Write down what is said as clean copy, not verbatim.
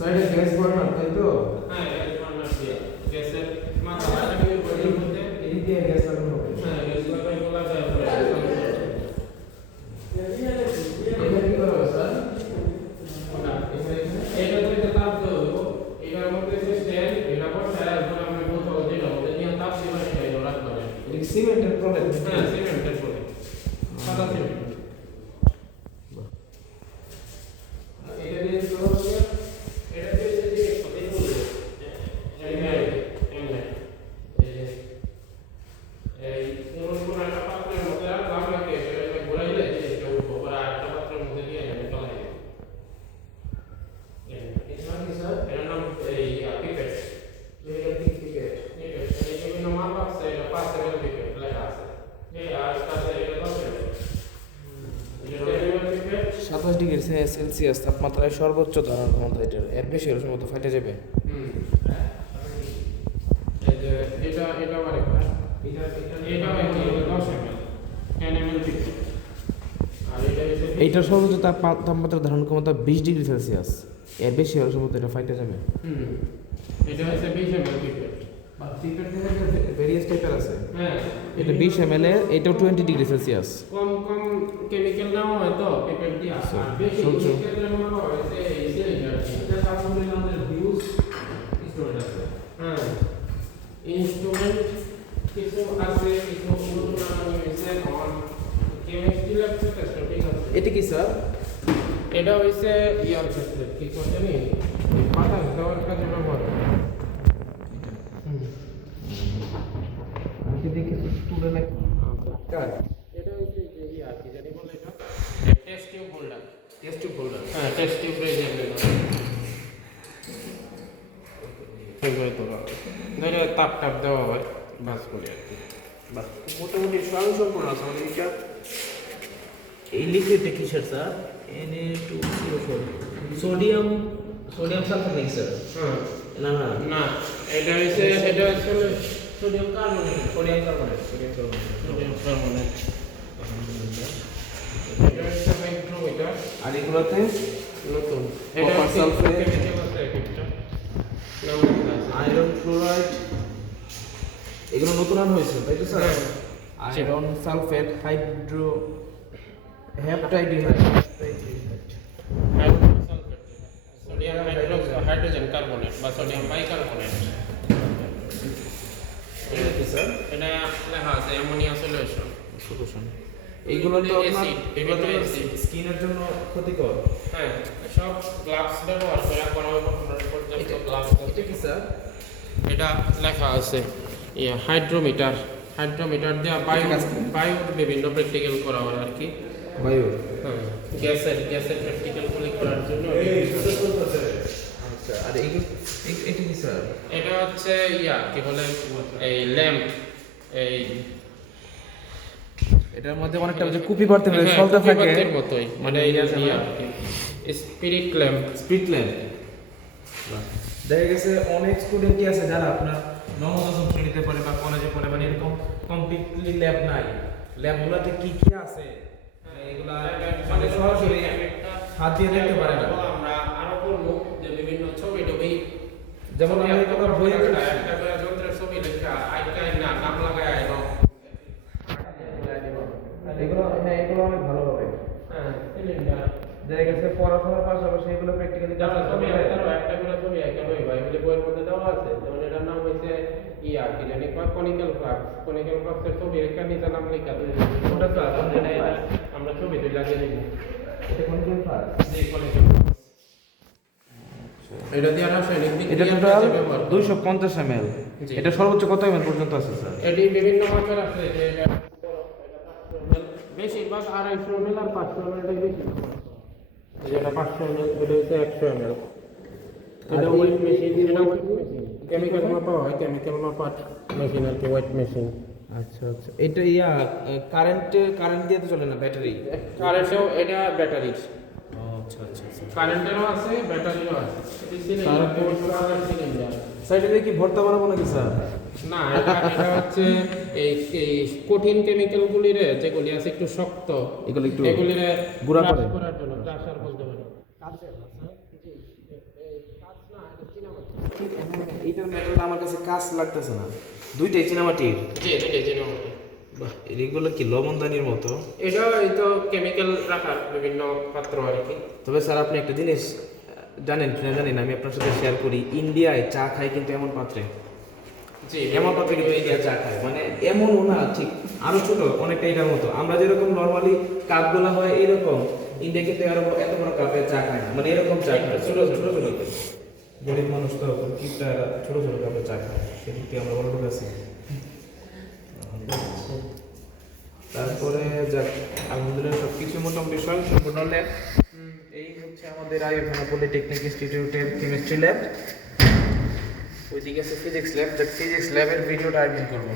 সাইডে gas burner তাই তো? হ্যাঁ গ্যাস বার্নার দিয়ে গ্যাসের মাথা লাগানোর বডির মধ্যে এই দিয়ে গ্যাস লাগানো হবে। হ্যাঁ গ্যাস লাগাই বলা যায় এটা কি করা হবে স্যার? এটা তো এটা তাপ দেবো এটার মধ্যে যে স্ট্যান্ড এটা পর সারা ধরে আমরা বোতল দিলাম ওটা নিয়ে তাপ দিবা এটা রাখতে হবে। এটা সিমেন্টের প্রলেপ। হ্যাঁ সিমেন্টের প্রলেপ সাদা সিমেন্ট। এটা দিয়ে তো এটা দিয়ে যে কতই বলবো এই কোন একটা পাত্রের মধ্যে রাখলাম নাকি এটা ঘোরাইলে এটা উপরে একটা পাত্রের মধ্যে দিয়ে আমি চলাই এটা কি স্যার? এর নাম এই পিপেট এটা কি টিকেট? এই বিভিন্ন মাপ আছে এটা 5 এর পিপেট লেখা আছে এই আর সাথে এটা 10 এর পিপেট 27 ডিগ্রি সেলসিয়াস তাপমাত্রায় সর্বোচ্চ ধারণ ক্ষমতা এটার এর বেশি হলে সম্ভবত ফাটে যাবে। এই যে এটা আরেকটা এটা কি 10 ml 10 ml পিপেট আর এটা হচ্ছে এইটার সর্বোচ্চ তাপমাত্রা ধারণ ক্ষমতা 20 ডিগ্রি সেলসিয়াস এর বেশি হলে সম্ভবত এটা ফাটে যাবে। এটা হচ্ছে 20 ml পিপেট বা পিপেট থেকে ভেরিয়াস টাইপের আছে। হ্যাঁ এটা 20 ml এর এটাও 20 ডিগ্রি সেলসিয়াস। কম কেমিক্যাল নাও হয়তো পেপার দিয়া আর বেশি শুনছো? ক্ষেত্রে মনে হয় যে এই সিলিন্ডার এটা তারপরে আমাদের হিউজ স্টোরেজ আছে হ্যাঁ ইনস্ট্রুমেন্ট কিছু আছে কিছু নতুন আনানো হয়েছে অন কেমিস্ট্রি ল্যাব থেকে ঠিক আছে এটা কি স্যার? এটা হইছে ইয়ার ক্ষেত্রে কি করে জানি পাতা দেওয়ার কাজে ব্যবহার করে আমি দেখি তুলে নাকি কার এটা হইছে যে ইয়ার কি জানি বলে এটা test tube holder test tube holder. হ্যাঁ টেস্ট টিউব রেজে এইভাবে তো ধরে তাপ দেওয়া হয় বাস করে আর কি বাহ, মোটামুটি স্বয়ংসম্পূর্ণ আছে আমাদের এটা। এই লিকুইডটা কিসের স্যার? Na2CO4 সোডিয়াম সালফেট নাকি স্যার? হ্যাঁ না না না এটা আসলে sodium carbonate sodium carbonate. Sodium carbonate এটা হচ্ছে মাইক্রোমিটার আর এগুলোতে নতুন Copper sulfate, আয়রন ফ্লোরাইড এগুলো নতুন আনা হয়েছে তাই তো স্যার? হ্যাঁ। Iron sulphate hydro sodium hydrogen carbonate বা সোডিয়াম বাইকার্বনেট এটা কি স্যার? এটা লেখা আছে অ্যামোনিয়া সলিউশন সলিউশন। এইগুলো তো আপনার এগুলো তো স্কিনের জন্য ক্ষতিকর। হ্যাঁ সব গ্লাভস ব্যবহার করে করা হবে পর্যাপ্ত গ্লাভস এটা কি স্যার? এটা লেখা আছে হাইড্রোমিটার দিয়ে বায়ুর বিভিন্ন প্র্যাকটিক্যাল করা হয় আর কি বায়ু। হ্যাঁ গ্যাসের প্র্যাকটিক্যাল গুলি করার জন্য আচ্ছা, আর এটা কি স্যার? এটা হচ্ছে কি বলে এই ল্যাম্প এই এটার মধ্যে অনেকটা যে কুপি করতে পারে চলতে থাকে কুপিবাতির মতোই মানে স্পিরিট ল্যাম্প স্পিড ল্যাম্প। দেখা গেছে অনেক স্টুডেন্টই আছে যারা আপনার নবম দশম শ্রেণীতে পড়ে বা কলেজে পড়ে মানে এরকম কমপ্লিটলি ল্যাব নাই। ল্যাবগুলোতে কি কি আছে এগুলা মানে সরাসরি হাত দিয়ে দেখতে পারে না। আমরা আরো বলবো যে বিভিন্ন ছবি টবি যেমন আমি এগুলো বইয়ে একটা করে যন্ত্রের ছবি লেখা আইকাই না নাম লাগায় আইলো এগুলো হ্যাঁ এগুলো অনেক ভালো হবে। হ্যাঁ সিলিন্ডার দেখা গেছে পড়াশোনার পাশাপাশি এগুলো প্র্যাকটিক্যালি যারা ছবি আঁকারও একটা করে ছবি আঁকা রই ভাই এগুলো বইয়ের মধ্যে দেওয়া আছে যেমন এটার নাম হয়েছে কি জানি কনিক্যাল ফ্লাক্সের ছবি রেখা নিচে নাম লেখা তুই ওটা তো আমরা ছবি তুই লাগিয়ে দেবো এটা কোন কোন ফার? এটা দিয়ে রাসায়নিক দিক এটা দিয়ে টোটাল ব্যবহার 250 ml। জি। এটা সর্বোচ্চ কত ml পর্যন্ত আছে স্যার? এটি বিভিন্ন মাপের আছে যে এটা বেশিরভাগ 250 ml আর 500 ml এটাই বেশি যেটা 500 ml এটা হচ্ছে 100 ml এটা ওয়েট মেশিন কেমিক্যাল মাপা হয় কেমিক্যাল মাপার মেশিন আর কি ওয়েট মেশিন আচ্ছা আচ্ছা, এটা কারেন্ট দিয়ে তো চলে না, ব্যাটারি? কারেন্টেও এটা ব্যাটারি আচ্ছা আচ্ছা আচ্ছা। কারেন্টেরও আছে ব্যাটারিরও আছে সিলিন্ডার সাইডে দিয়ে কি ভর্তা বানাবো নাকি স্যার? না এটা হচ্ছে এই কঠিন কেমিক্যাল গুলিরে যেগুলি আছে একটু শক্ত এগুলিরে গুঁড়া করার জন্য ক্রাশার বলতে পারি ঠিক এইটার মেটালটা আমার কাছে কাজ লাগতেছে না। দুইটাই চীনামাটির। জি দুইটাই চীনামাটি। বাহ, এগুলো কি লবণদানির মতো? এটা এই তো কেমিক্যাল রাখার বিভিন্ন পাত্র আর কি। তবে স্যার আপনি একটা জিনিস জানেন কিনা জানি না, আমি আপনার সাথে শেয়ার করি, ইন্ডিয়ায় চা খায় কিন্তু এমন পাত্রে, জি এমন পাত্রে কিন্তু ইন্ডিয়া চা খায়, মানে এমনও না, ঠিক আরো ছোট অনেকটা এটার মতো। আমরা যেরকম নর্মালি কাপগুলো হয় এরকম, ইন্ডিয়া কিন্তু আরো এত বড় কাপে চা খায় না, মানে এরকম চা খায় ছোট ছোট ছোট। গরিব মানুষ তো কিপটা ছোট ছোট কাপে চা খায়, সেদিক থেকে আমরা বড় লোক আছি। তারপরে যাক, আলহামদুলিল্লাহ সব কিছু মোটামুটি সম্পূর্ণ ল্যাব। এই হচ্ছে আমাদের আইএফএনএ পলিটেকনিক ইনস্টিটিউটের কেমিস্ট্রি ল্যাব। ওইদিকে আছে ফিজিক্স ল্যাব, ফিজিক্স ল্যাবের ভিডিওটা আমি করবো।